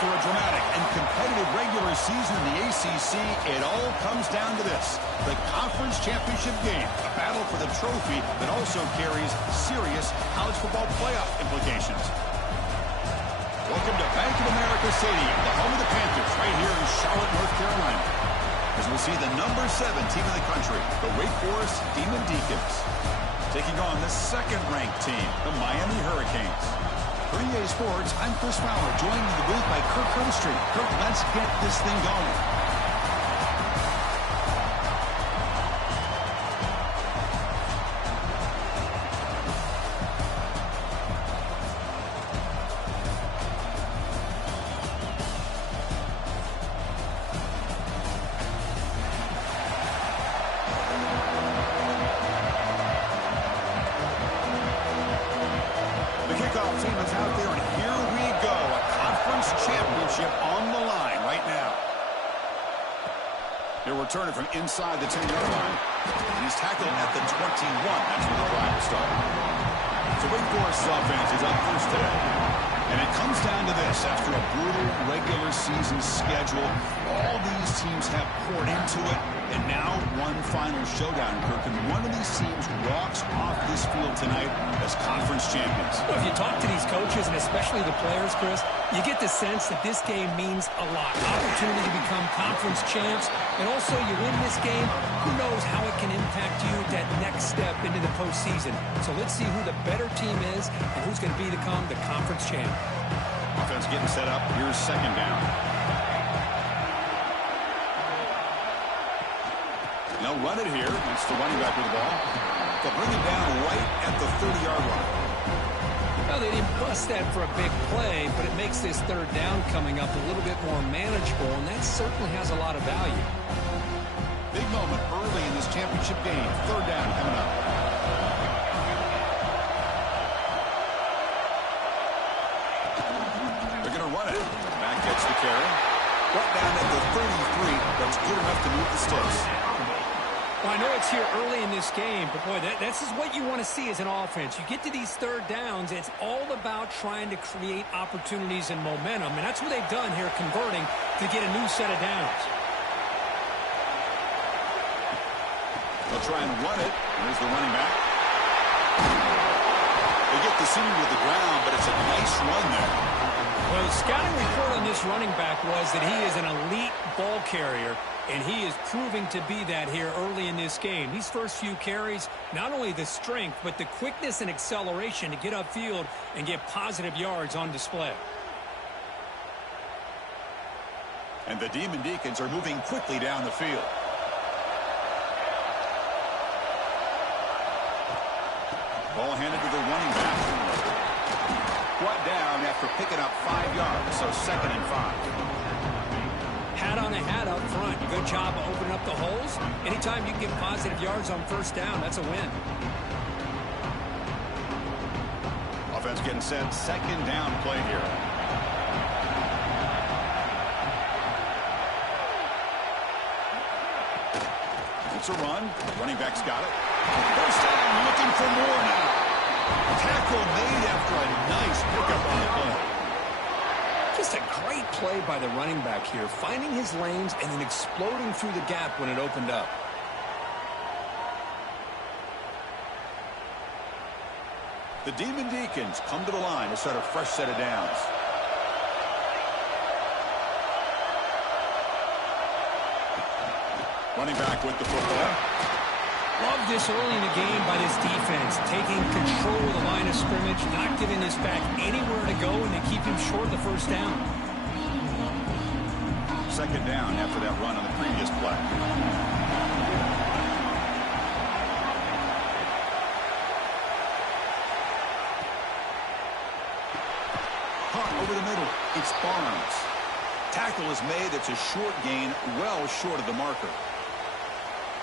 After a dramatic and competitive regular season in the ACC, it all comes down to this: the conference championship game, a battle for the trophy that also carries serious college football playoff implications. Welcome to Bank of America Stadium, the home of the Panthers, right here in Charlotte, North Carolina, as we'll see the number 7 team in the country, the Wake Forest Demon Deacons, taking on the second-ranked team, the Miami Hurricanes. For EA Sports, I'm Chris Fowler, joined in the booth by Kirk Herbstreit. Kirk, let's get this thing going. Team is out there, and here we go. A conference championship on the line right now. He'll return it from inside the 10-yard line. He's tackled at the 21. That's where the drive will start. So Wake Forest's offense is up first today. And it comes down to this. After a brutal regular season schedule, all these teams have poured into it. And now one final showdown, Kirk. And one of these teams walks off this field tonight as conference champions. Well, if you talk to these coaches, and especially the players, Chris, you get the sense that this game means a lot. Opportunity to become conference champs. And also, you win this game, who knows how it can impact you that next step into the postseason. So let's see who the better team is and who's going to become the conference champ. Offense getting set up. Here's second down. They'll run it here. It's the running back with the ball. They'll bring it down right at the 30-yard line. Well, they didn't bust that for a big play, but it makes this third down coming up a little bit more manageable, and that certainly has a lot of value. Big moment early in this championship game. Third down coming up. They're going to run it. Back gets the carry. Brought down at the 33. That's good enough to move the sticks. Well, I know it's here early in this game, but boy, this is what you want to see as an offense. You get to these third downs, it's all about trying to create opportunities and momentum, and that's what they've done here, converting to get a new set of downs. They'll try and run it. There's the running back. They get the senior to the ground, but it's a nice run there. Well, the scouting report on this running back was that he is an elite ball carrier, and he is proving to be that here early in this game. These first few carries, not only the strength, but the quickness and acceleration to get upfield and get positive yards on display. And the Demon Deacons are moving quickly down the field. Ball handed to the running back. Brought down after picking up 5 yards, so 2nd and 5. Hat on a hat up front. Good job of opening up the holes. Anytime you can get positive yards on first down, that's a win. Offense getting set. Second down play here. It's a run. Running back's got it. First down, looking for more now. Tackle made after a nice pickup on the play. Just a great play by the running back here, finding his lanes and then exploding through the gap when it opened up. The Demon Deacons come to the line to start a fresh set of downs. Running back with the football. Love this early in the game by this defense, taking control of the line of scrimmage, not giving this back anywhere to go, and they keep him short of the first down. Second down after that run on the previous play. Caught over the middle. It's Barnes. Tackle is made. It's a short gain, well short of the marker.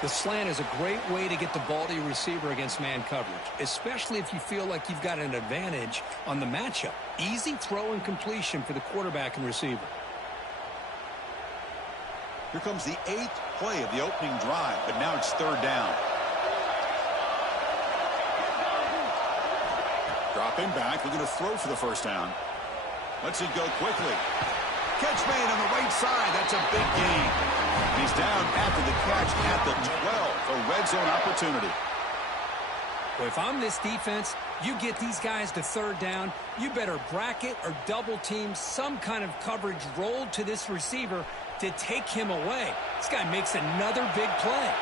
The slant is a great way to get the ball to your receiver against man coverage, especially if you feel like you've got an advantage on the matchup. Easy throw and completion for the quarterback and receiver. Here comes the 8th play of the opening drive, but now it's third down. Dropping back, looking to throw for the first down. Lets it go quickly. Catch made on the right side. That's a big gain. He's down after the catch at the 12. A red zone opportunity. Well, if I'm this defense, you get these guys to third down, you better bracket or double team some kind of coverage rolled to this receiver to take him away. This guy makes another big play.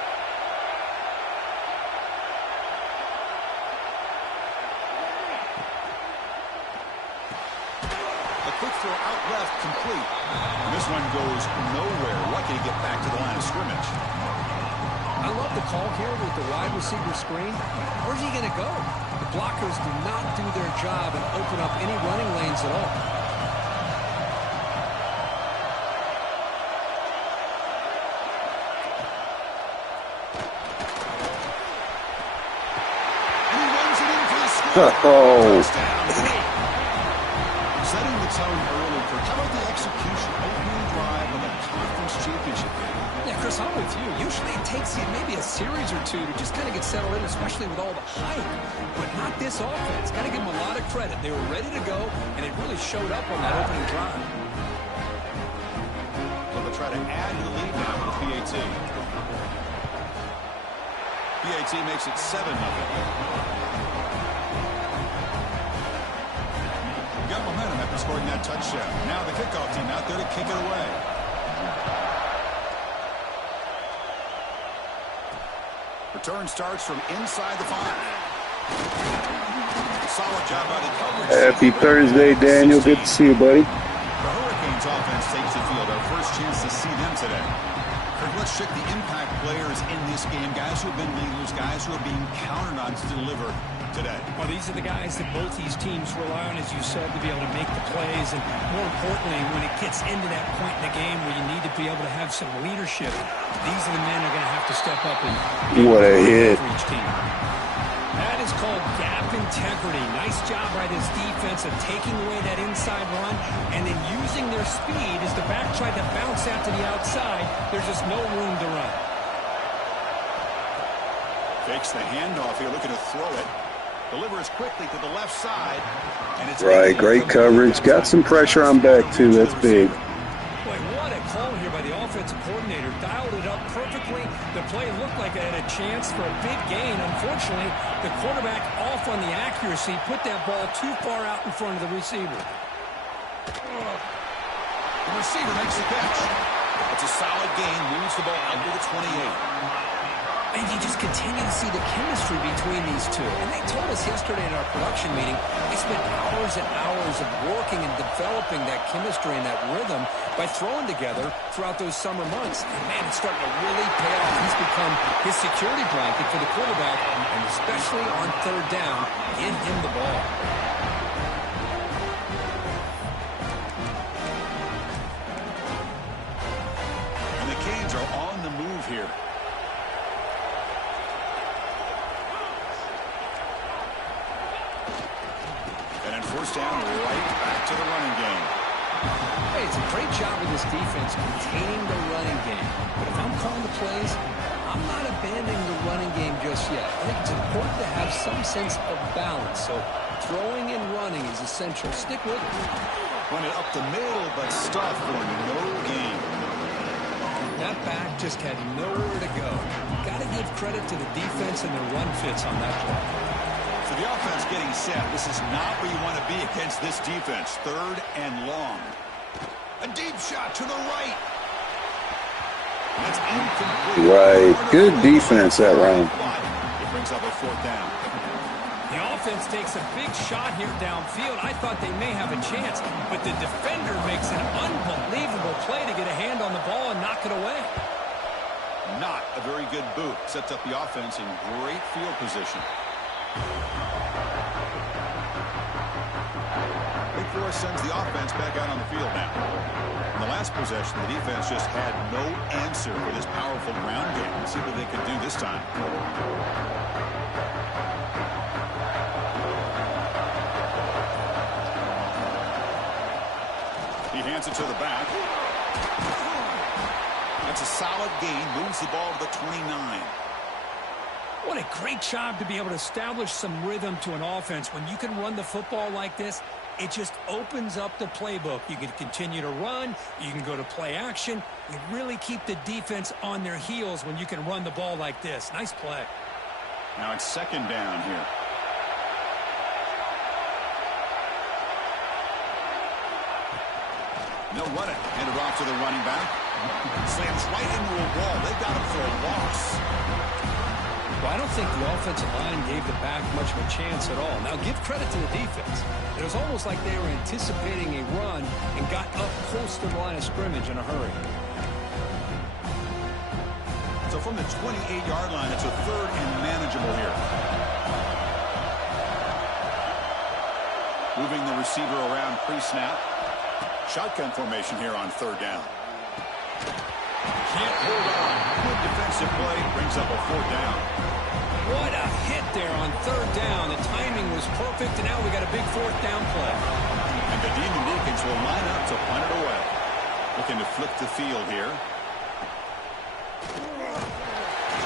Quick throw out left, complete. And this one goes nowhere. Lucky to get back to the line of scrimmage. I love the call here with the wide receiver screen. Where's he going to go? The blockers do not do their job and open up any running lanes at all. And he runs it in for the score. Touchdown. Setting the tone early for how about the execution opening drive of a conference championship game? Yeah, Chris, I'm with you. Usually it takes you maybe a series or two to just kind of get settled in, especially with all the hype. But not this offense. Got to give them a lot of credit. They were ready to go, and it really showed up on that opening drive. So they'll try to add to the lead now with PAT. PAT makes it 7-0. Got momentum after scoring that touchdown. Now the kickoff team out there to kick it away. Return starts from inside the 5. Solid job by the coverage. Happy Thursday, Daniel. Good to see you, buddy. The Hurricanes offense takes the field. Our first chance to see them today. Let's check the impact players in this game. Guys who have been leaders, guys who are being counted on to deliver today. Well, these are the guys that both these teams rely on, as you said, to be able to make the plays. And more importantly, when it gets into that point in the game where you need to be able to have some leadership, these are the men who are going to have to step up and what a hit for each team. That is called gap integrity. Nice job by this defense of taking away that inside run and then using their speed as the back tried to bounce out to the outside. There's just no room to run. Fakes the handoff here, looking to throw it. Delivers quickly to the left side. And it's right. Great coverage. Got some pressure on back, too. That's big. Boy, what a call here by the offensive coordinator. Dialed it up perfectly. The play looked like it had a chance for a big gain. Unfortunately, the quarterback off on the accuracy, put that ball too far out in front of the receiver. The receiver makes the catch. It's a solid gain. Moves the ball out to the 28. And you just continue to see the chemistry between these two. And they told us yesterday in our production meeting, they spent hours and hours of working and developing that chemistry and that rhythm by throwing together throughout those summer months. And, man, it's starting to really pay off. He's become his security blanket for the quarterback, and especially on third down, get him the ball. And the Canes are on the move here. First down, right back to the running game. Hey, it's a great job of this defense containing the running game. But if I'm calling the plays, I'm not abandoning the running game just yet. I think it's important to have some sense of balance. So throwing and running is essential. Stick with it. Run it up the middle, but stuffed for no gain. That back just had nowhere to go. Got to give credit to the defense and their run fits on that play. So the offense getting set. This is not where you want to be against this defense. Third and long. A deep shot to the right. That's incomplete. Right. Good defense that round. It brings up a fourth down. The offense takes a big shot here downfield. I thought they may have a chance, but the defender makes an unbelievable play to get a hand on the ball and knock it away. Not a very good boot. Sets up the offense in great field position. Big Force sends the offense back out on the field now. In the last possession, the defense just had no answer for this powerful ground game. Let's see what they can do this time. He hands it to the back. That's a solid gain. Moves the ball to the 29. What a great job to be able to establish some rhythm to an offense. When you can run the football like this, it just opens up the playbook. You can continue to run. You can go to play action. You really keep the defense on their heels when you can run the ball like this. Nice play. Now it's second down here. They'll run it. Hand it off to the running back. Slams right into a wall. They got him for a loss. Well, I don't think the offensive line gave the back much of a chance at all. Now, give credit to the defense. It was almost like they were anticipating a run and got up close to the line of scrimmage in a hurry. So from the 28-yard line, it's a third and manageable here. Moving the receiver around pre-snap. Shotgun formation here on third down. Can't hold on. Good defensive play. Brings up a fourth down. What a hit there on third down. The timing was perfect, and now we got a big fourth down play. And the Demon Deacons will line up to punt it away. Looking to flip the field here.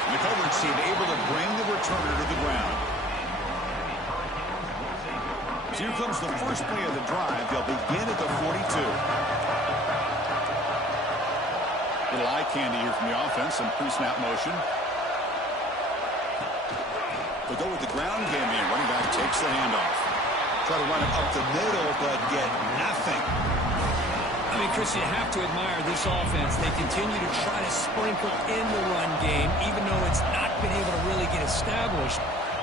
And the coverage team able to bring the returner to the ground. So here comes the first play of the drive. They'll begin at the 42. Little eye candy here from the offense. Some pre-snap motion. They go with the ground game in. Running back takes the handoff. Try to run it up the middle, but get nothing. I mean, Chris, you have to admire this offense. They continue to try to sprinkle in the run game, even though it's not been able to really get established.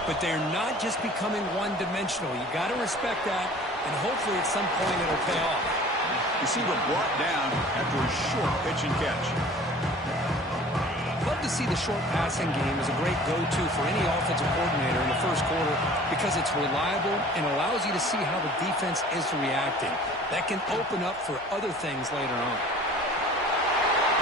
But they're not just becoming one-dimensional. You got to respect that, and hopefully at some point it'll pay off. Receiver brought down after a short pitch and catch. Love to see the short passing game as a great go-to for any offensive coordinator in the first quarter because it's reliable and allows you to see how the defense is reacting. That can open up for other things later on.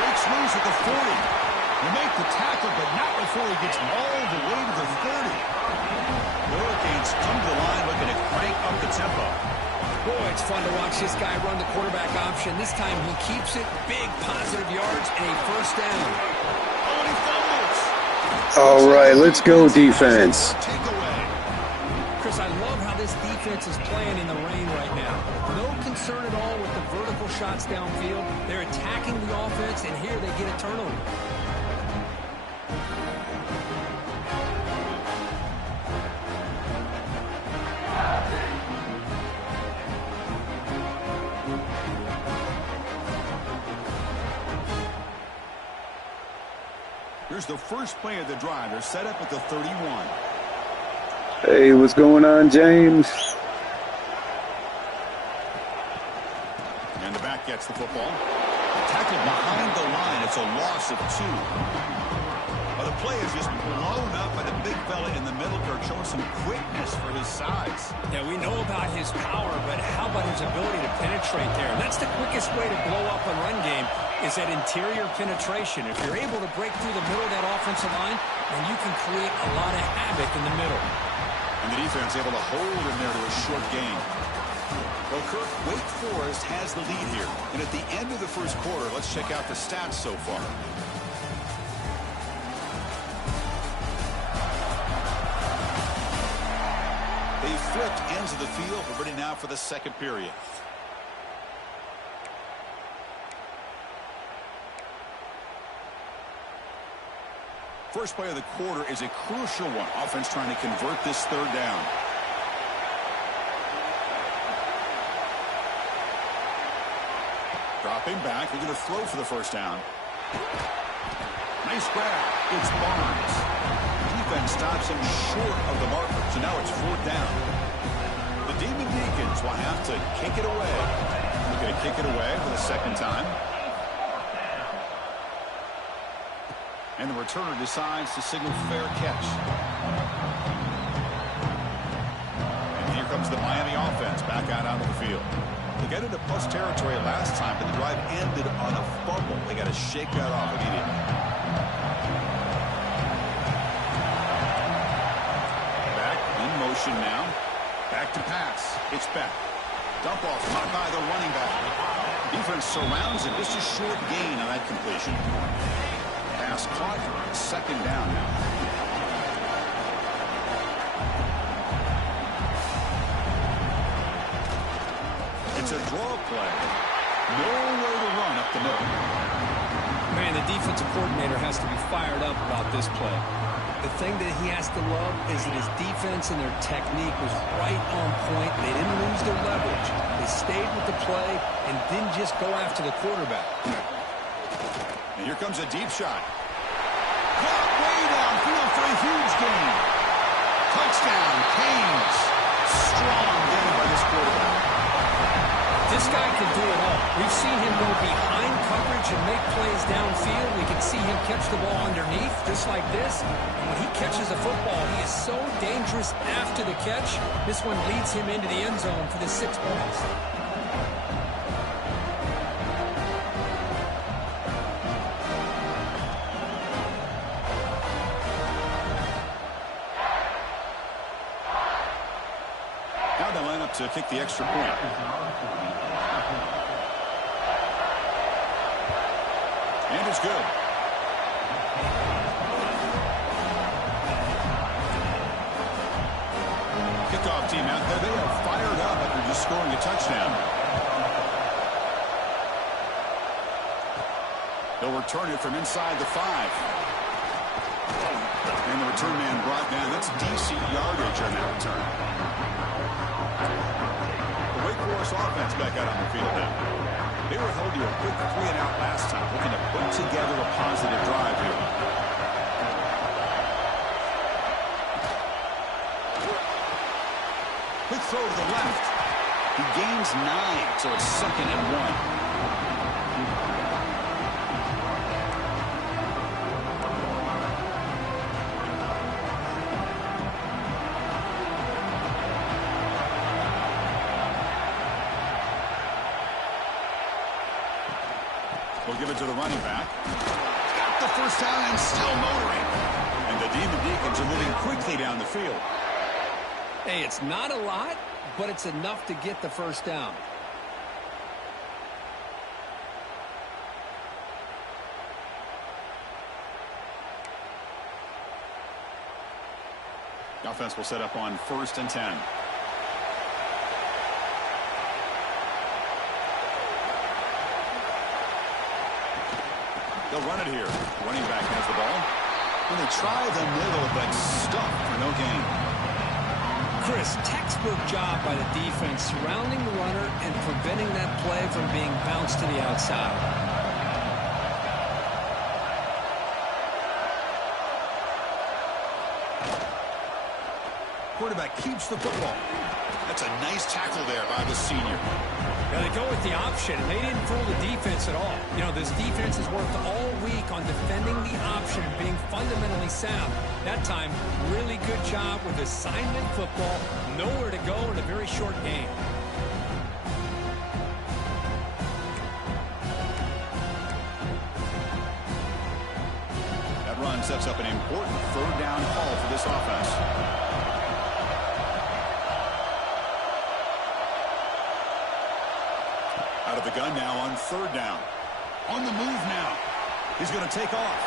Breaks loose at the 40. Will make the tackle, but not before he gets all the way to the 30. The Hurricanes come to the line looking to crank up the tempo. Boy, it's fun to watch this guy run the quarterback option. This time he keeps it. Big positive yards and a first down. All right, let's go defense. Chris, I love how this defense is playing in the rain right now. No concern at all with the vertical shots downfield. They're attacking the offense, and here they get a turnover. Here's the first play of the drive. They're set up at the 31. Hey, what's going on, James? And the back gets the football. Tackled behind the line. It's a loss of 2. Well, the play is just blown up by the big fella in the middle. Kirk showing some quickness for his size. Yeah, we know about his power, but how about his ability to penetrate there? And that's the quickest way to blow up a run game is that interior penetration. If you're able to break through the middle of that offensive line, then you can create a lot of havoc in the middle. And the defense able to hold him there to a short gain. Well, Kirk, Wake Forest has the lead here. And at the end of the first quarter, let's check out the stats so far. They flipped ends of the field. We're ready now for the second period. First play of the quarter is a crucial one. Offense trying to convert this third down. Dropping back, looking to throw for the first down. Nice grab. It's Barnes. Defense stops him short of the marker, so now it's fourth down. The Demon Deacons will have to kick it away. Looking to kick it away for the second time. And the returner decides to signal fair catch. And here comes the Miami offense back out onto the field. They got into plus territory last time, but the drive ended on a fumble. They got to shake that off immediately. Back in motion now. Back to pass. It's back. Dump off caught by the running back. Defense surrounds him. Just a short gain on that completion. Pass caught. Second down now. It's a draw play. Nowhere to run up the middle. Man, the defensive coordinator has to be fired up about this play. The thing that he has to love is that his defense and their technique was right on point. They didn't lose their leverage. They stayed with the play and didn't just go after the quarterback. And here comes a deep shot. Caught way downfield for a huge gain. Touchdown, Canes. Strong game by this quarterback. This guy can do it all. We've seen him go behind coverage and make plays downfield. We can see him catch the ball underneath, just like this. And when he catches a football, he is so dangerous after the catch. This one leads him into the end zone for the 6 points. Now they line up to kick the extra point. And it's good. Kickoff team out there. They are fired up after just scoring a touchdown. They'll return it from inside the 5. And the return man brought down. That's decent yardage on that return. The Wake Forest offense back out on the field now. They were held to a quick 3-and-out last time, looking to put together a positive drive here. Quick throw to the left. He gains 9, so it's 2nd and 1. We'll give it to the running back. Got the first down and still motoring. And the Demon Deacons are moving quickly down the field. Hey, it's not a lot, but it's enough to get the first down. The offense will set up on 1st and 10. They'll run it here. Running back has the ball. And they try the middle, but stuck for no gain. Chris, textbook job by the defense surrounding the runner and preventing that play from being bounced to the outside. Quarterback keeps the football. That's a nice tackle there by the senior. Now they go with the option, and they didn't fool the defense at all. You know, this defense has worked all week on defending the option and being fundamentally sound. That time, really good job with assignment football. Nowhere to go in a very short game. That run sets up an important 3rd down call for this offense. Out of the gun now on 3rd down. On the move now. He's going to take off.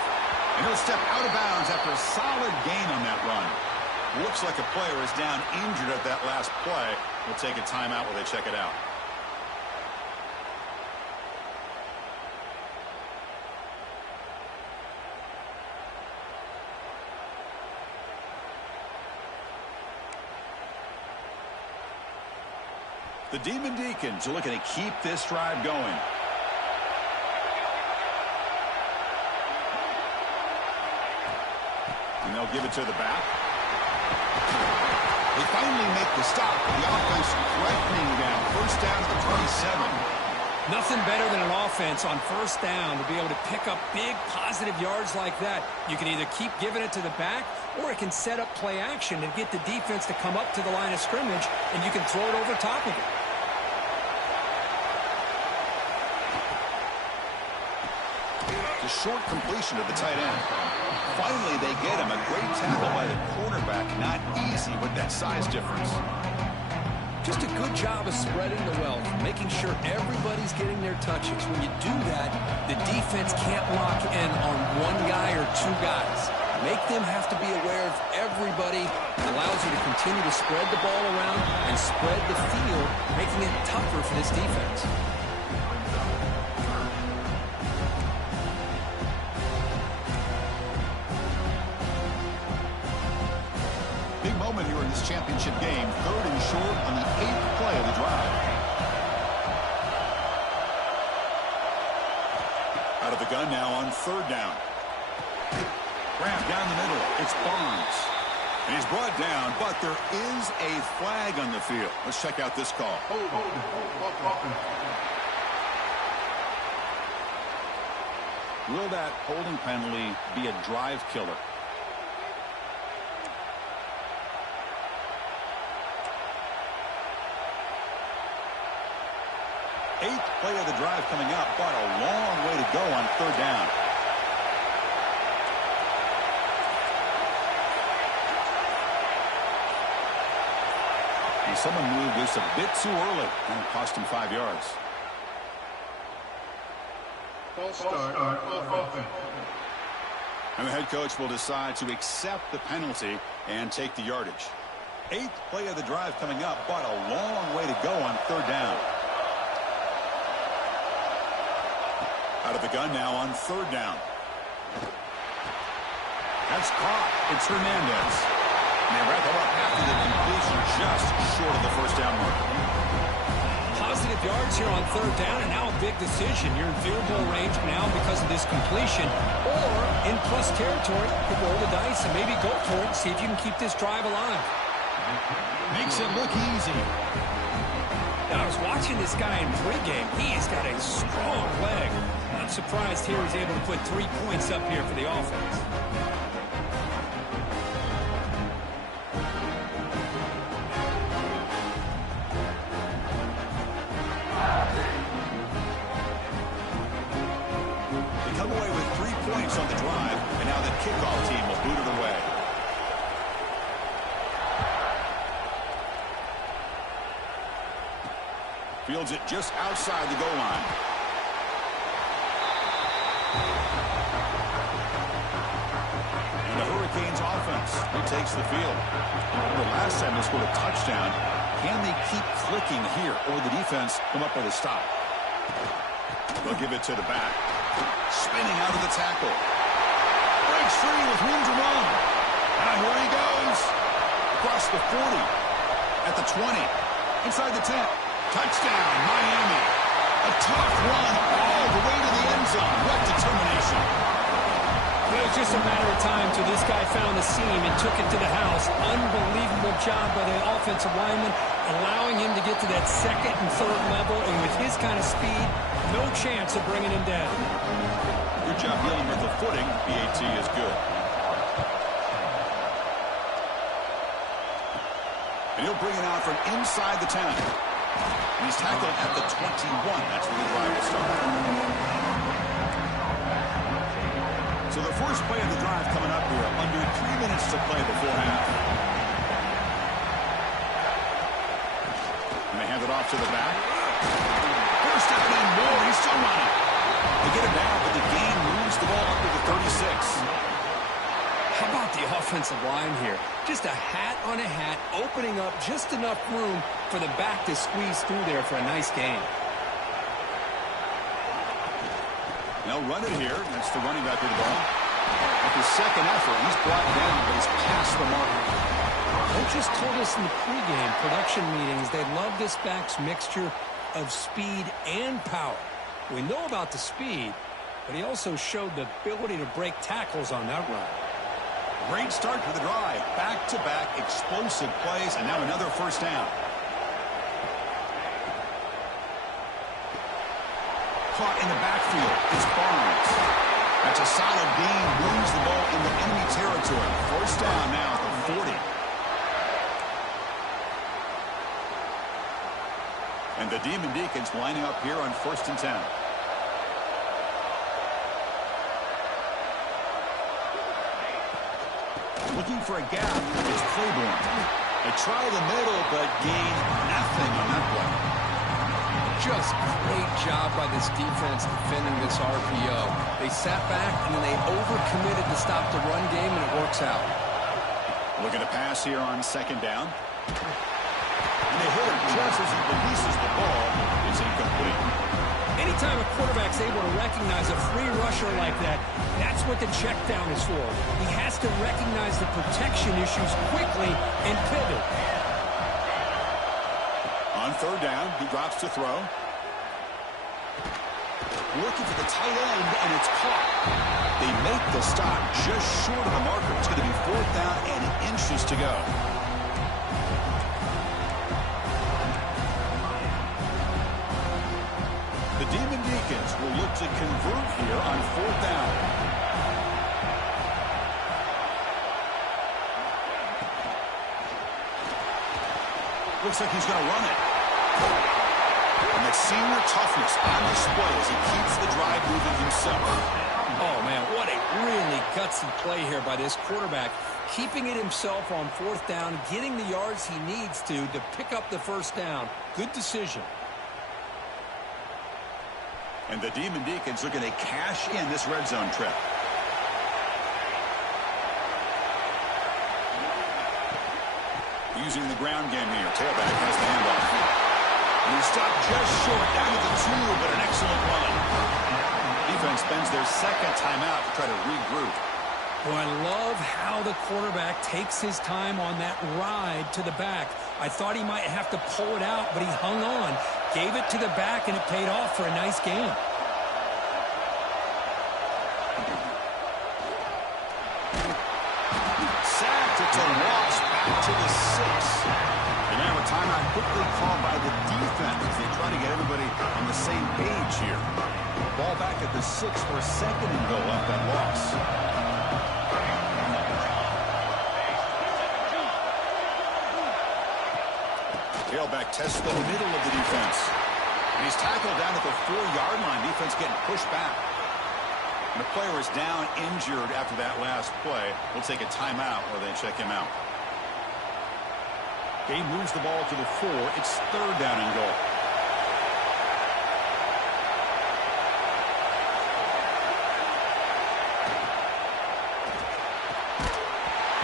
And he'll step out of bounds after a solid gain on that run. Looks like a player is down injured at that last play. We'll take a timeout while they check it out. The Demon Deacons are looking to keep this drive going. And they'll give it to the back. They finally make the stop. The offense threatening down. 1st down at the 27. Nothing better than an offense on 1st down to be able to pick up big positive yards like that. You can either keep giving it to the back, or it can set up play action and get the defense to come up to the line of scrimmage, and you can throw it over top of it. The short completion of the tight end. Finally, they get him. A great tackle by the cornerback. Not easy with that size difference. Just a good job of spreading the wealth, making sure everybody's getting their touches. When you do that, the defense can't lock in on one guy or 2 guys. Make them have to be aware of everybody, and allows you to continue to spread the ball around and spread the field, making it tougher for this defense. Big moment here in this championship game. 3rd and short on the 8th play of the drive. Out of the gun now on 3rd down. Grab down the middle. It's Barnes. And he's brought down, but there is a flag on the field. Let's check out this call. Will that holding penalty be a drive killer? Eighth play of the drive coming up, but a long way to go on 3rd down. And someone moved this a bit too early, and it cost him 5 yards. And the head coach will decide to accept the penalty and take the yardage. 8th play of the drive coming up, but a long way to go on 3rd down. Out of the gun now on 3rd down. That's caught. It's Hernandez. And they wrap it up after the completion, just short of the 1st down mark. Positive yards here on 3rd down, and now a big decision. You're in field goal range now because of this completion, or in plus territory, you roll the dice and maybe go for it and see if you can keep this drive alive. Makes it look easy. Now, I was watching this guy in pregame. He's got a strong leg. I'm surprised here he's able to put 3 points up here for the offense. They come away with 3 points on the drive, and now the kickoff team will boot it away. Fields it just outside the goal line. And the Hurricanes offense retakes the field. The last time they scored a touchdown. Can they keep clicking here, or the defense come up with a stop? They'll give it to the back. Spinning out of the tackle. Breaks free with room to run. And here he goes. Across the 40. At the 20. Inside the 10. Touchdown, Miami. A tough run all the way to the end zone. What determination. It was just a matter of time till this guy found the seam and took it to the house. Unbelievable job by the offensive lineman, allowing him to get to that 2nd and 3rd level, and with his kind of speed, no chance of bringing him down. Good job dealing with the footing. PAT is good. And he'll bring it out from inside the 10. And he's tackled at the 21. That's where the drive will start. So the first play of the drive coming up here. Under 3 minutes to play before half. And they hand it off to the back. First down and more. He's still running. They get it down, but the gain moves the ball up to the 36. How about the offensive line here? Just a hat on a hat, opening up just enough room for the back to squeeze through there for a nice gain. They'll run it here. That's the running back with the ball. At the second effort, he's brought down, but he's past the mark. Coaches told us in the pregame production meetings they love this back's mixture of speed and power. We know about the speed, but he also showed the ability to break tackles on that run. Great start to the drive. Back-to-back explosive plays, and now another first down. Caught in the backfield. It's Barnes. That's a solid gain. Moves the ball into enemy territory. First down now at the 40. And the Demon Deacons lining up here on 1st and 10. Looking for a gap. It's Claiborne. They try the middle, but gain nothing on that play. Just great job by this defense defending this RPO. They sat back, and then they overcommitted to stop the run game, and it works out. Looking to pass here on second down. And they hit him just as he releases the ball. It's incomplete. Anytime a quarterback's able to recognize a free rusher like that, that's what the check down is for. He has to recognize the protection issues quickly and pivot. On third down, he drops to throw. Looking for the tight end, and it's caught. They make the stop just short of the marker. It's going to be fourth down and inches to go. The Demon Deacons will look to convert here on fourth down. Looks like he's going to run it. And that senior toughness on display as he keeps the drive moving himself. Oh, man, what a really gutsy play here by this quarterback. Keeping it himself on fourth down, getting the yards he needs to pick up the first down. Good decision. And the Demon Deacons are going to cash in this red zone trip. Using the ground game here. Tailback has the handoff. And he stopped just short, down to the 2, but an excellent run. Defense spends their second timeout to try to regroup. Well, I love how the quarterback takes his time on that ride to the back. I thought he might have to pull it out, but he hung on. Gave it to the back, and it paid off for a nice game. Sacked. It's a loss back to the 6. And now a timeout quickly called by the defense as they try to get everybody on the same page here. Ball back at the 6 for a second and goal off that loss. Tailback tests the middle of the defense. And he's tackled down at the 4-yard line. Defense getting pushed back. And the player is down injured after that last play. We'll take a timeout while they check him out. He moves the ball to the 4. It's third down and goal.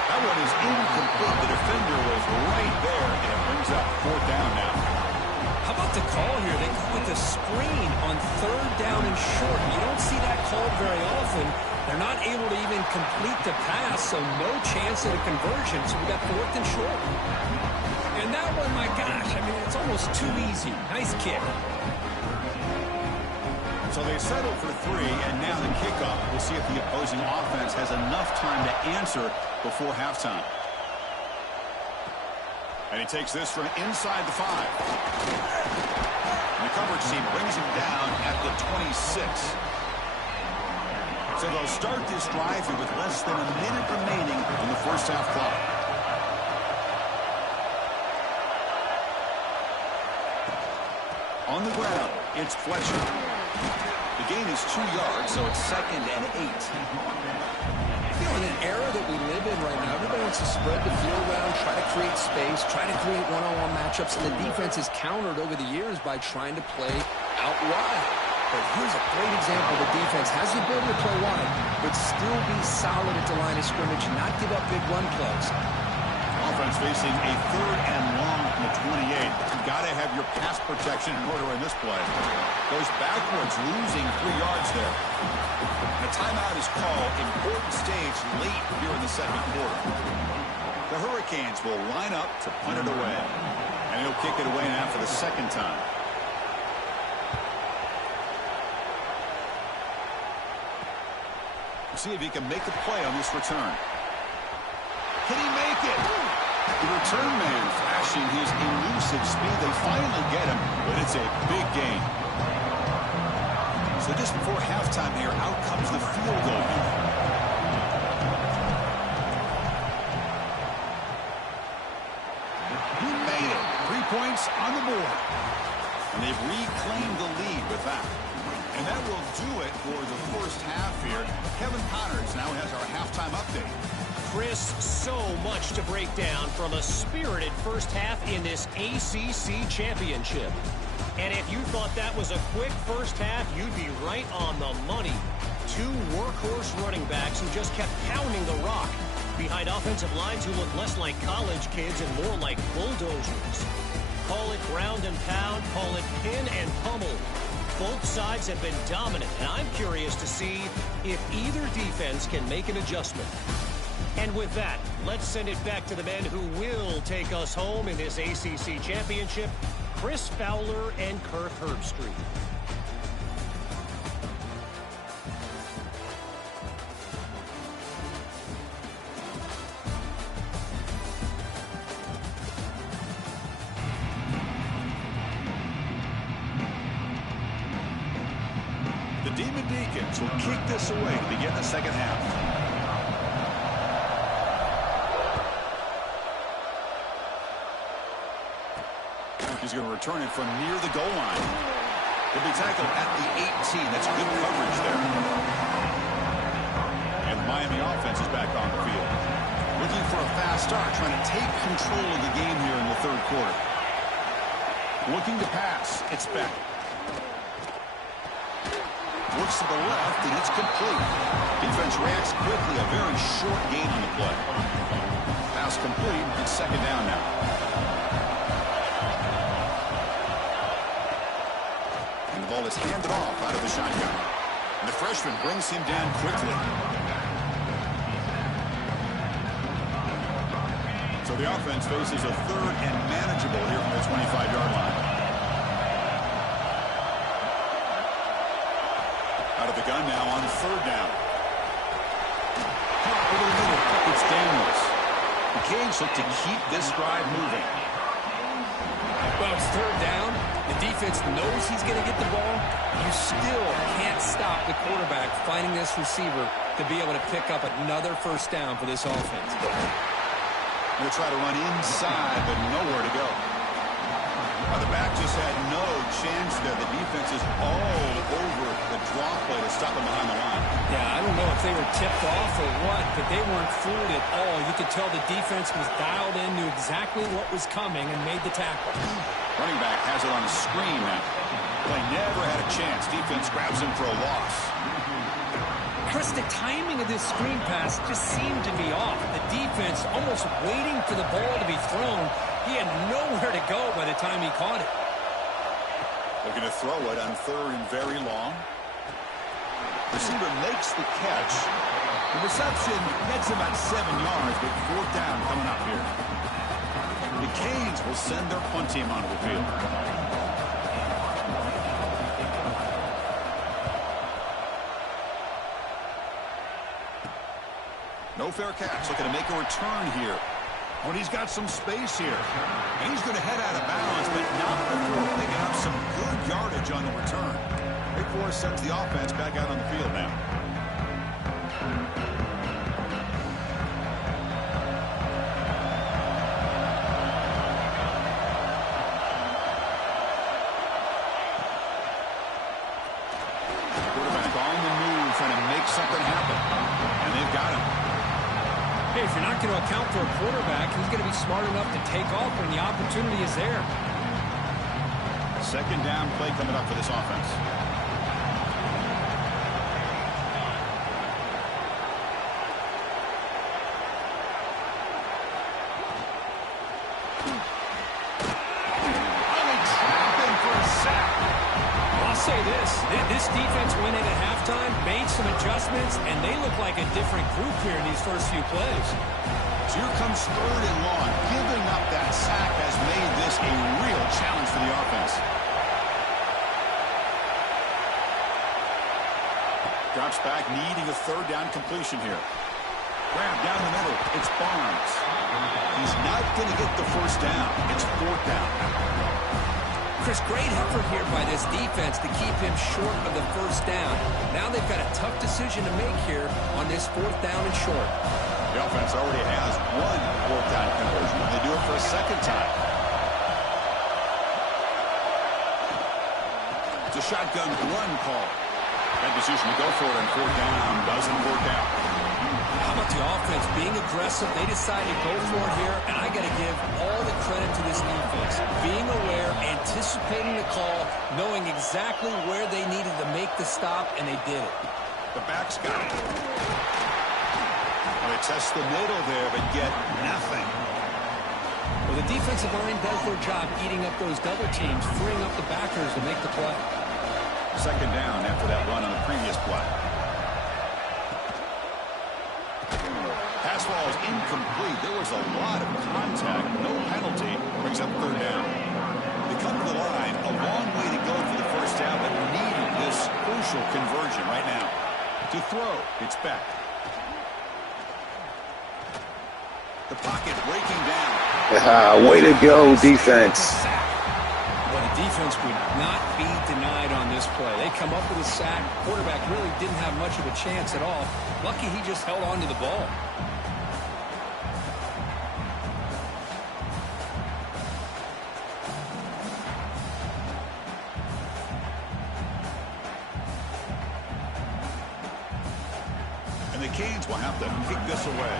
That one is incomplete. The defender was right there, and it brings up fourth down now. How about the call here? They go with a screen on third down and short. You don't see that called very often. They're not able to even complete the pass, so no chance at a conversion. So we got fourth and short. And that one, my gosh, I mean, it's almost too easy. Nice kick. So they settle for 3, and now the kickoff. We'll see if the opposing offense has enough time to answer before halftime. And he takes this from inside the 5. And the coverage team brings him down at the 26. So they'll start this drive here with less than a minute remaining on the first half clock. On the ground, it's Fletcher. The gain is 2 yards, so it's second and 8. You know, in an era that we live in right now, everybody wants to spread the field around, try to create space, try to create one-on-one matchups, and the defense is countered over the years by trying to play out wide. But here's a great example. The defense has the ability to play wide, but still be solid at the line of scrimmage, not give up big run plays. Offense facing a third and long from the 28. You've got to have your pass protection in order in this play. Goes backwards, losing 3 yards there. The timeout is called. Important stage late here in the second quarter. The Hurricanes will line up to punt it away. And he'll kick it away now for the second time. See if he can make the play on this return. Can he make it? The return man flashing his elusive speed. They finally get him, but it's a big gain. So just before halftime here, out comes the field goal unit. He made it. 3 points on the board. And they've reclaimed the lead with that. And that will do it for the first half here. Kevin Connors now has our halftime update. Chris, so much to break down from a spirited first half in this ACC championship. And if you thought that was a quick first half, you'd be right on the money. 2 workhorse running backs who just kept pounding the rock. behind offensive lines who look less like college kids and more like bulldozers. Call it ground and pound, call it pin and pummel. Both sides have been dominant, and I'm curious to see if either defense can make an adjustment. And with that, let's send it back to the men who will take us home in this ACC championship, Chris Fowler and Kirk Herbstreit. The Demon Deacons will kick this away to begin the second half. He's going to return it from near the goal line. He'll be tackled at the 18. That's good coverage there. And the Miami offense is back on the field. Looking for a fast start, trying to take control of the game here in the third quarter. Looking to pass. It's Beck. Looks to the left, and it's complete. Defense reacts quickly. A very short gain on the play. Pass complete. It's second down now. And the ball is handed off out of the shotgun. And the freshman brings him down quickly. So the offense faces a third and manageable here from the 25-yard line. Out of the gun now on third down. Over the middle, it's Daniels. The Canes look to keep this drive moving. Well, it's third down. The defense knows he's going to get the ball. You still can't stop the quarterback finding this receiver to be able to pick up another first down for this offense. They'll try to run inside, but nowhere to go. The back just had no chance there. The defense is all over the draw play to stop him behind the line. Yeah, I don't know if they were tipped off or what, but they weren't fooled at all. You could tell the defense was dialed in, knew exactly what was coming, and made the tackle. Running back has it on a screen now. Play never had a chance. Defense grabs him for a loss. Chris, the timing of this screen pass just seemed to be off. The defense almost waiting for the ball to be thrown. He had nowhere to go by the time he caught it. They're going to throw it on third and very long. Receiver makes the catch. The reception gets about 7 yards, but fourth down coming up here. The Canes will send their punt team onto the field. No fair catch. Looking to make a return here. When he's got some space here. And he's going to head out of bounds, but not before picking up some good yardage on the return. Big Force sends the offense back out on the field now. Quarterback on the move, trying to make something happen. And they've got him. Hey, if you're not going to account for a quarterback, he's going to be smart enough to take off when the opportunity is there. Second down play coming up for this offense. Say this defense went in at halftime, made some adjustments, and they look like a different group here in these first few plays. So here comes third and long. Giving up that sack has made this a real challenge for the offense. Drops back, needing a third down completion here. Grab down the middle. It's Barnes. He's not going to get the first down. It's fourth down. Chris, great effort here by this defense to keep him short of the first down. Now they've got a tough decision to make here on this fourth down and short. The offense already has one fourth down conversion. They do it for a second time. It's a shotgun run call. That decision to go for it on fourth down doesn't work out. How about the offense being aggressive? They decided to go for it here, and I got to give all the credit to this defense. Being aware, anticipating the call, knowing exactly where they needed to make the stop, and they did it. The back's got it. Well, they Trying to test the middle there, but get nothing. Well, the defensive line does their job eating up those double teams, freeing up the backers to make the play. Second down after that run on the previous play. Pass ball is incomplete. There was a lot of contact. No penalty. Brings up third down. They come to the line. A long way to go for the first down, but needed this crucial conversion right now. To throw, it's back. The pocket breaking down. Way to go, defense. Well, the defense would not be denied on this play. They come up with a sack. Quarterback really didn't have much of a chance at all. Lucky he just held on to the ball. And the Canes will have to kick this away.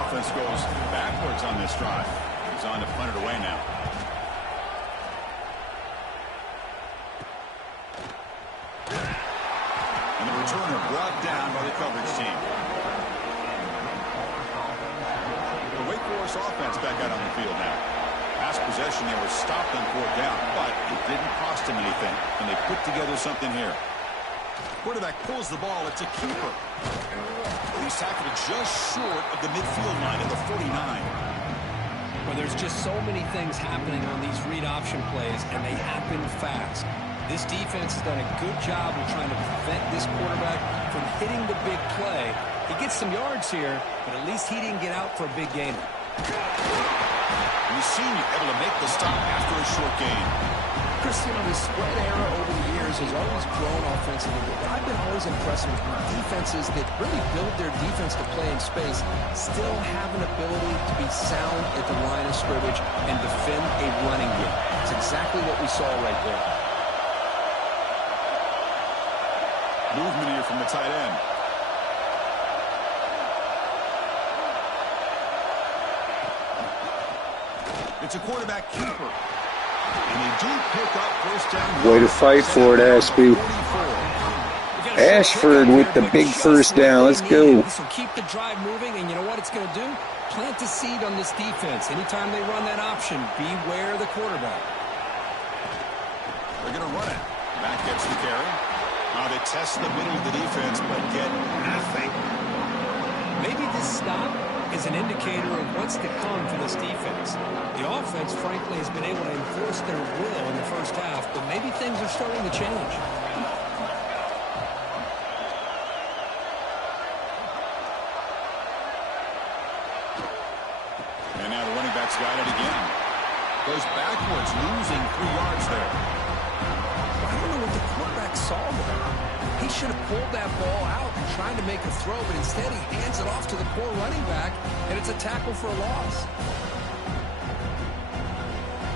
Offense goes backwards on this drive. He's on to punt it away now. And the returner brought down by the coverage team. The Wake Forest offense back out on the field now. Last possession, they were stopped on fourth down, but it didn't cost them anything. And they put together something here. Quarterback pulls the ball. It's a keeper. He's tackled just short of the midfield line at the 49. Well, there's just so many things happening on these read option plays, and they happen fast. This defense has done a good job of trying to prevent this quarterback from hitting the big play. He gets some yards here, but at least he didn't get out for a big gainer. We've seen you able to make the stop after a short gain. Chris, the spread era over the years has always grown offensively, but I've been always impressed with defenses that really build their defense to play in space, still have an ability to be sound at the line of scrimmage and defend a running game. It's exactly what we saw right there. Movement here from the tight end. It's a quarterback keeper. And they do pick up first down. Way to fight for it, Ashby. Ashford with the big first down. Let's go. This will keep the drive moving, and you know what it's going to do? Plant the seed on this defense. Anytime they run that option, beware the quarterback. They're going to run it. Back gets the carry. Now they test the middle of the defense, but get nothing. Maybe this stop is an indicator of what's to come for this defense. The offense, frankly, has been able to enforce their will in the first half, but maybe things are starting to change. And now the running back's got it again. Goes backwards, losing 3 yards there. I don't know what the quarterback saw there. He should have pulled that ball out and tried to make a throw, but instead he hands it off to the core running back, and it's a tackle for a loss.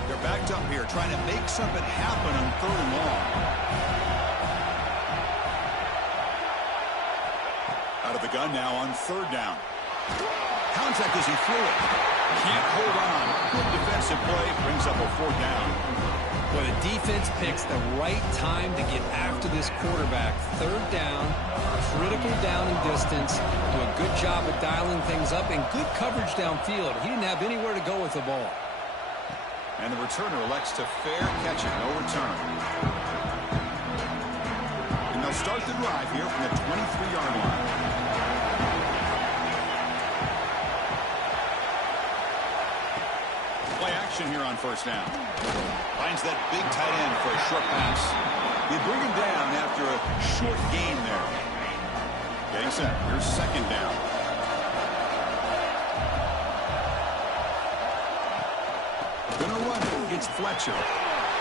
They're backed up here, trying to make something happen on 3rd and long. Out of the gun now on 3rd down. Contact as he threw it. Can't hold on. Good defensive play, brings up a 4th down. Well, the defense picks the right time to get after this quarterback. 3rd down, critical down and distance. Do a good job of dialing things up and good coverage downfield. He didn't have anywhere to go with the ball. And the returner elects to fair catch it. No return. And they'll start the drive here from the 23-yard line. Play action here on 1st down. Finds that big tight end for a short pass. They bring him down after a short gain there. Getting set. Here's 2nd down. Gonna run it. It's Fletcher.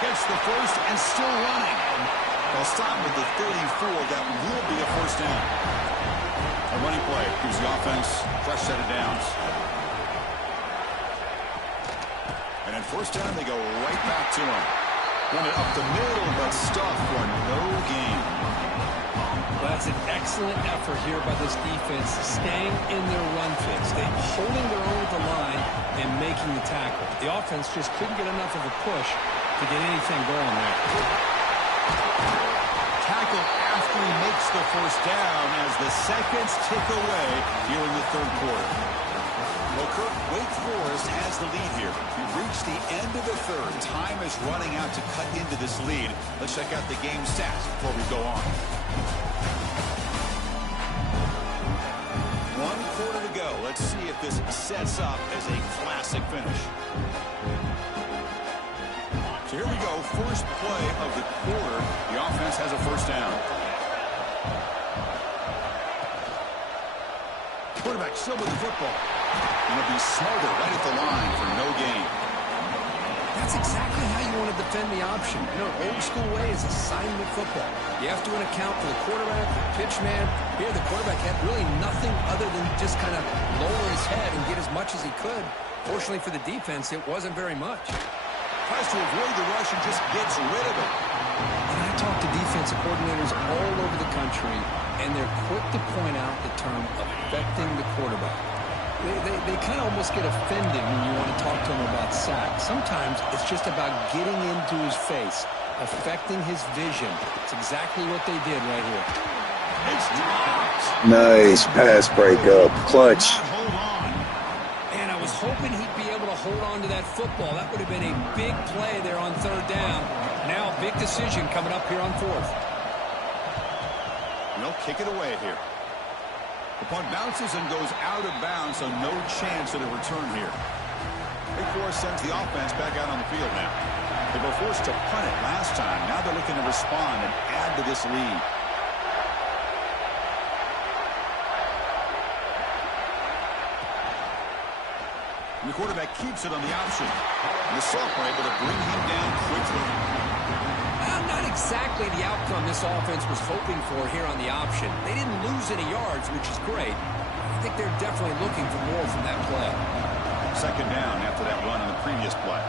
Gets the first and still running. They'll stop at the 34. That will be a 1st down. A running play gives the offense a fresh set of downs. And at 1st down, they go right back to him. Run it up the middle, but stuff for no gain. Well, that's an excellent effort here by this defense, staying in their run fix. They're holding their own at the line and making the tackle. The offense just couldn't get enough of a push to get anything going there. tackle after he makes the first down as the seconds tick away here in the third quarter. Well, Kirk, Wake Forest has the lead here. We've reached the end of the third. Time is running out to cut into this lead. Let's check out the game stats before we go on. 1 quarter to go. Let's see if this sets up as a classic finish. So here we go. First play of the quarter. The offense has a first down. Quarterback still with the football. And it'll be smothered right at the line for no gain. That's exactly how you want to defend the option. You know, old school way is assignment football. You have to account for the quarterback, the pitch man. Here, the quarterback had really nothing other than just kind of lower his head and get as much as he could. Fortunately for the defense, it wasn't very much. Tries to avoid the rush and just gets rid of it. And I talk to defensive coordinators all over the country, and they're quick to point out the term affecting the quarterback. They kind of almost get offended when you want to talk to them about sacks. Sometimes it's just about getting into his face, affecting his vision. It's exactly what they did right here. It's dropped. Nice pass breakup. Clutch. Hold on. And I was hoping he'd be able to hold on to that football. That would have been a big play there on third down. Now a big decision coming up here on fourth. They'll kick it away here. The punt bounces and goes out of bounds, so no chance at a return here. Wake Forest sends the offense back out on the field now. They were forced to punt it last time. Now they're looking to respond and add to this lead. And the quarterback keeps it on the option. And the Soft are able to bring him down quickly. Not exactly the outcome this offense was hoping for here on the option. They didn't lose any yards, which is great. I think they're definitely looking for more from that play. Second down after that run on the previous play.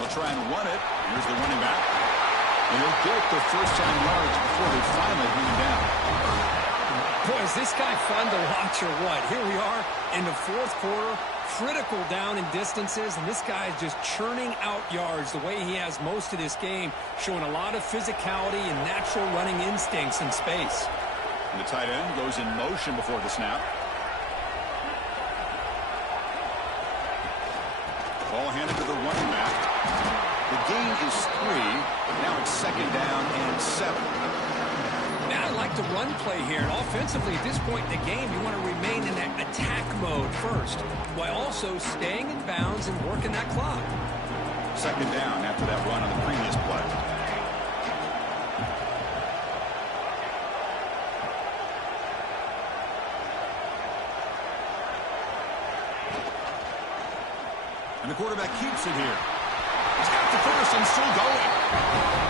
They'll try and run it. Here's the running back. And he'll get the first time yards before they finally bring him down. Boy, is this guy fun to watch or what? Here we are in the fourth quarter. Critical down in distances, and this guy is just churning out yards the way he has most of this game, showing a lot of physicality and natural running instincts in space. And the tight end goes in motion before the snap. Ball handed to the running back. The gain is 3. Now it's second down and 7. Now I like the run play here. And offensively, at this point in the game, you want to remain in that attack mode first, while also staying in bounds and working that clock. Second down after that run on the previous play. And the quarterback keeps it here. He's got the first and still going.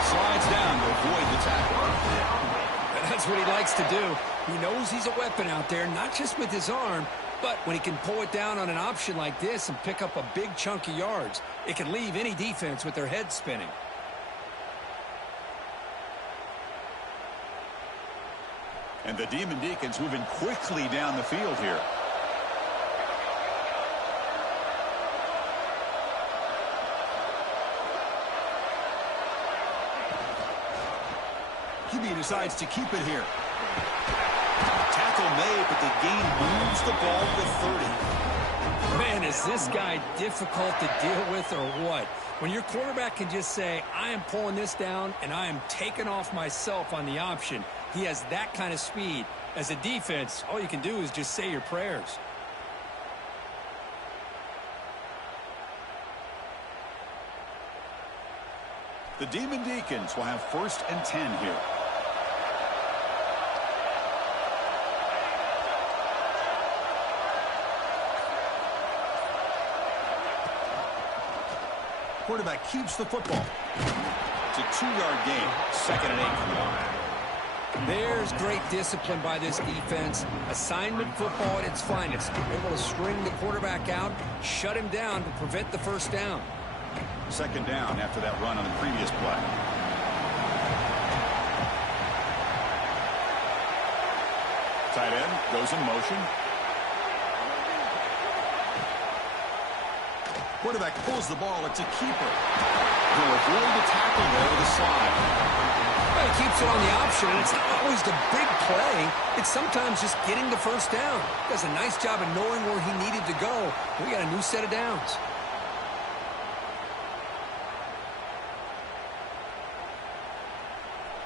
Slides down to avoid the tackle. That's what he likes to do. He knows he's a weapon out there, not just with his arm, but when he can pull it down on an option like this and pick up a big chunk of yards, it can leave any defense with their head spinning. And the Demon Deacons moving quickly down the field here. QB decides to keep it here. Tackle made, but the gain moves the ball to 30. Man, is this guy difficult to deal with or what? When your quarterback can just say, I am pulling this down and I am taking off myself on the option, he has that kind of speed. As a defense, all you can do is just say your prayers. The Demon Deacons will have 1st and 10 here. Quarterback keeps the football. It's a 2-yard gain. 2nd and 8 from the line. There's great discipline by this defense. Assignment football at its finest. Able to string the quarterback out, shut him down to prevent the first down. 2nd down after that run on the previous play. Tight end goes in motion. Quarterback pulls the ball. It's a keeper. He'll avoid the tackle there with a slide. Well, he keeps it on the option, and it's not always the big play. It's sometimes just getting the first down. Does a nice job of knowing where he needed to go. We got a new set of downs.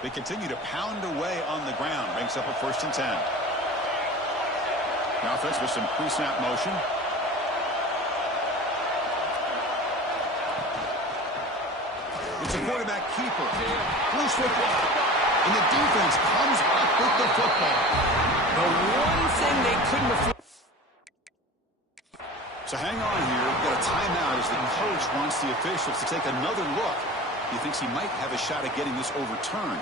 They continue to pound away on the ground. Ranks up a 1st and 10. The offense with some pre-snap motion. It's a quarterback keeper. Loose football. And the defense comes up with the football. The one thing they couldn't afford. So hang on here. We've got a timeout as the coach wants the officials to take another look. He thinks he might have a shot at getting this overturned.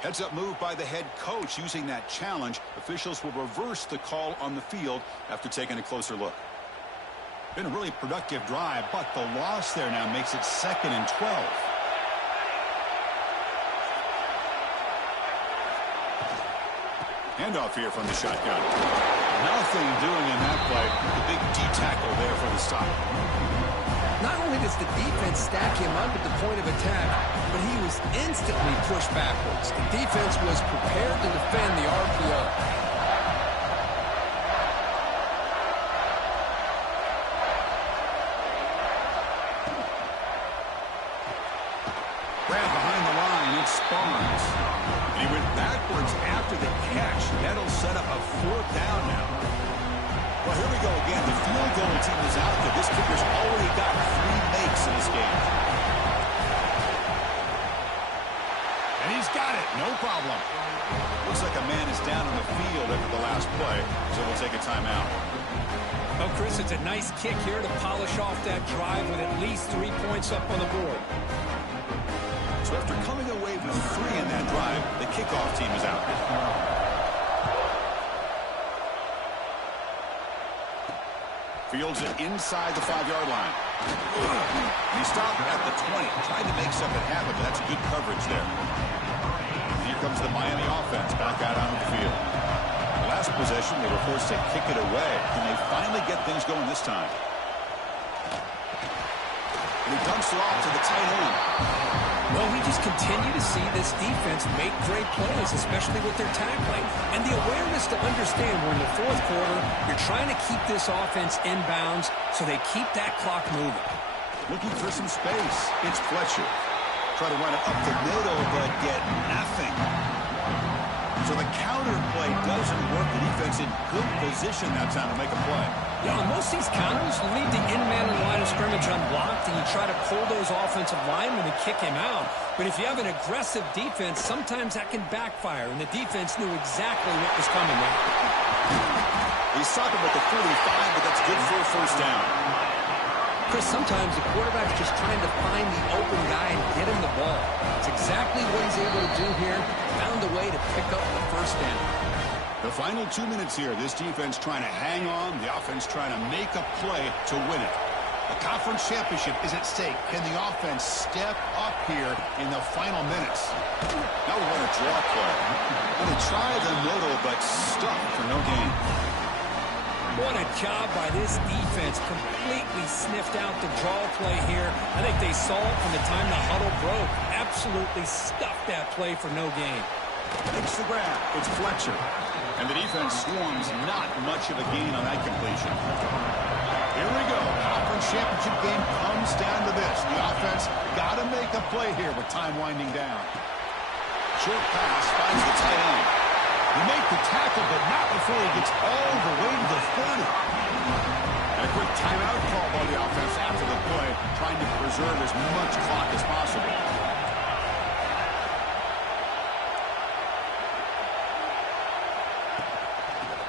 Heads-up move by the head coach using that challenge. Officials will reverse the call on the field after taking a closer look. Been a really productive drive, but the loss there now makes it 2nd and 12. Handoff here from the shotgun. Nothing doing in that play. The big D-tackle there for the stop. Not only does the defense stack him up at the point of attack, but he was instantly pushed backwards. The defense was prepared to defend the RPO. Grab behind the line, it's Barnes. And he went backwards after the catch. That'll set up a 4th down now. Well, here we go again. The field goal team is out there. This kicker's already got 3 makes in this game. And he's got it. No problem. Looks like a man is down on the field after the last play, so we'll take a timeout. Well, Chris, it's a nice kick here to polish off that drive with at least 3 points up on the board. So after coming away with 3 in that drive, the kickoff team is out. Fields it inside the 5-yard line. He stopped at the 20. Tried to make something happen, but that's good coverage there. Here comes the Miami offense back out onto the field. The last possession, they were forced to kick it away. Can they finally get things going this time? And he dumps it off to the tight end. Well, we just continue to see this defense make great plays, especially with their tackling. And the awareness to understand we're in the 4th quarter, you're trying to keep this offense in bounds so they keep that clock moving. Looking for some space. It's Fletcher. Try to run it up the middle, but get nothing. So the counter play doesn't work. The defense in good position that time to make a play. Yeah, on most of these counters, you leave the in-man in the line of scrimmage unblocked, and you try to pull those offensive linemen and kick him out. But if you have an aggressive defense, sometimes that can backfire, and the defense knew exactly what was coming there. He stopped him at the 45, but that's good for a 1st down. Chris, sometimes the quarterback's just trying to find the open guy and get him the ball. It's exactly what he's able to do here. Found a way to pick up the 1st down. The final 2 minutes here, this defense trying to hang on, the offense trying to make a play to win it. The conference championship is at stake. Can the offense step up here in the final minutes? Now we want a draw play. Going to try the middle, but stuck for no gain. What a job by this defense. Completely sniffed out the draw play here. I think they saw it from the time the huddle broke. Absolutely stuffed that play for no gain. Makes the grab. It's Fletcher. And the defense swarms, not much of a gain on that completion. Here we go. Conference championship game comes down to this. The offense got to make a play here with time winding down. Short pass finds the tight end. He made the tackle, but not before he gets all the way to the 30. And a quick timeout call by the offense after the play, trying to preserve as much clock as possible.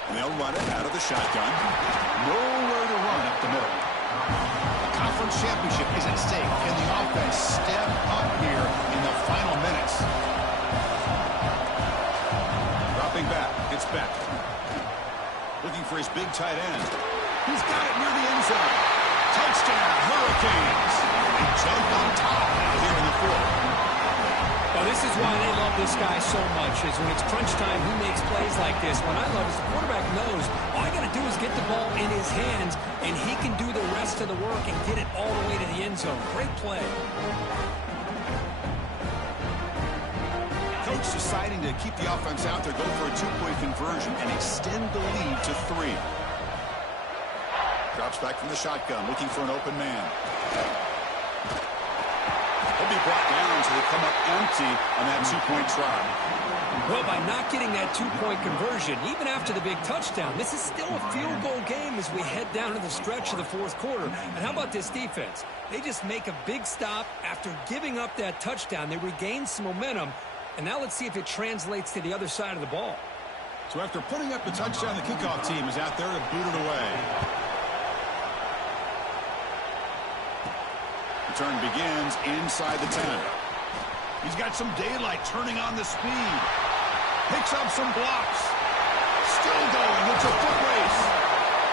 And they'll run it out of the shotgun. Nowhere to run up the middle. The conference championship is at stake. Can the offense step up here in the final minutes? Dropping back. It's Beck. Looking for his big tight end. He's got it near the end zone. Touchdown, Hurricanes. They jump on top now here in the This is why they love this guy so much, is when it's crunch time, he makes plays like this. What I love is the quarterback knows all I got to do is get the ball in his hands, and he can do the rest of the work and get it all the way to the end zone. Great play. Coach deciding to keep the offense out there, go for a two-point conversion, and extend the lead to 3. Drops back from the shotgun, looking for an open man. He'll be brought down, so they come up empty on that two-point try. Well, by not getting that two-point conversion, even after the big touchdown, this is still a field goal game as we head down to the stretch of the fourth quarter. And how about this defense? They just make a big stop after giving up that touchdown. They regain some momentum. And now let's see if it translates to the other side of the ball. So after putting up the touchdown, the kickoff team is out there to boot it away. Return begins inside the 10. He's got some daylight turning on the speed. Picks up some blocks. Still going. It's a foot race.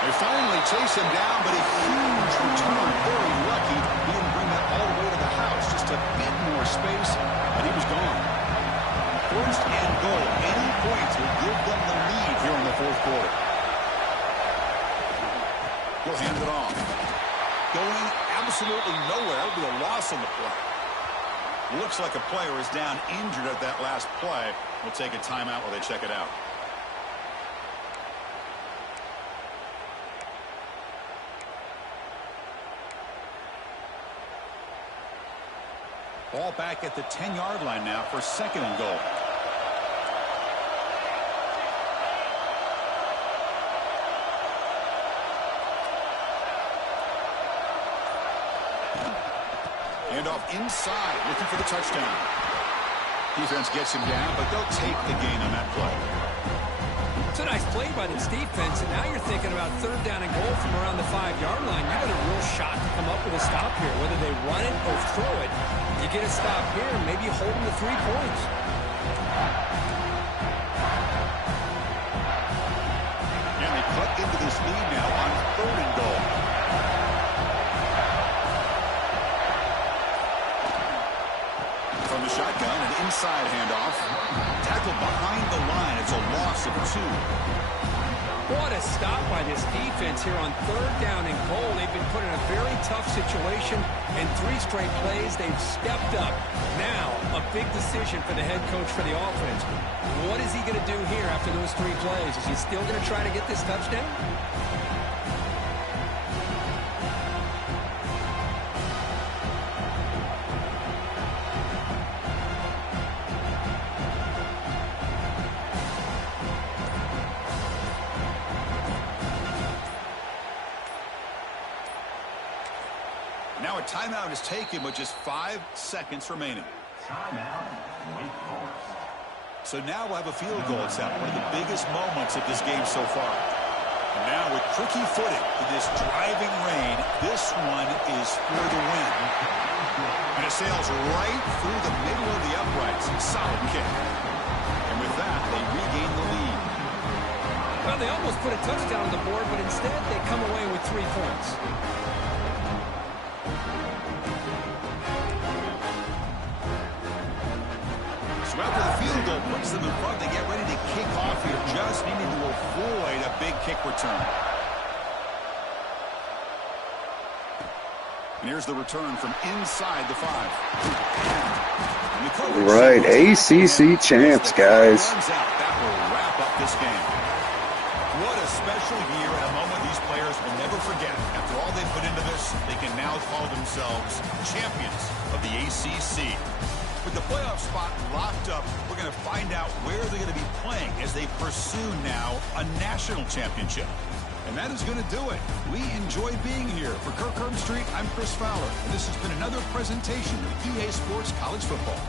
They finally chase him down, but a huge return. Very lucky he didn't bring that all the way to the house. Just a bit more space, and he was gone. First and goal. Any points will give them the lead here in the fourth quarter. He'll hand it off. Going absolutely nowhere. It'll be a loss on the play. Looks like a player is down injured at that last play. We'll take a timeout while they check it out. Ball back at the 10-yard line now for second and goal. Handoff inside, looking for the touchdown. Defense gets him down, but they'll take the gain on that play. It's a nice play by this defense, and now you're thinking about third down and goal from around the 5-yard line. You got a real shot to come up with a stop here, whether they run it or throw it. You get a stop here, and maybe hold them to 3 points. And they cut into this lead now on third and goal. From the shotgun, an inside handoff. Tackled behind the line. It's a loss of 2. What a stop by this defense here on third down and goal. They've been put in a very tough situation, and 3 straight plays, they've stepped up. Now, a big decision for the head coach for the offense. What is he going to do here after those 3 plays? Is he still going to try to get this touchdown? Now a timeout is taken with just 5 seconds remaining. So now we'll have a field goal attempt, one of the biggest moments of this game so far. And now with tricky footing in this driving rain, this one is for the win. And it sails right through the middle of the uprights. Solid kick. And with that, they regain the lead. Well, they almost put a touchdown on the board, but instead they come away with 3 points. So after the field goal puts them in front, they get ready to kick off here, just needing to avoid a big kick return. And here's the return from inside the 5. Right, ACC champs, guys. That will wrap up this game. What a special year and a moment these players will never forget. After all they put into this, they can now call themselves champions of the ACC. With the playoff spot locked up, we're going to find out where they're going to be playing as they pursue now a national championship. And that is going to do it. We enjoy being here. For Kirk Herbstreit, I'm Chris Fowler, and this has been another presentation of EA Sports College Football.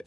All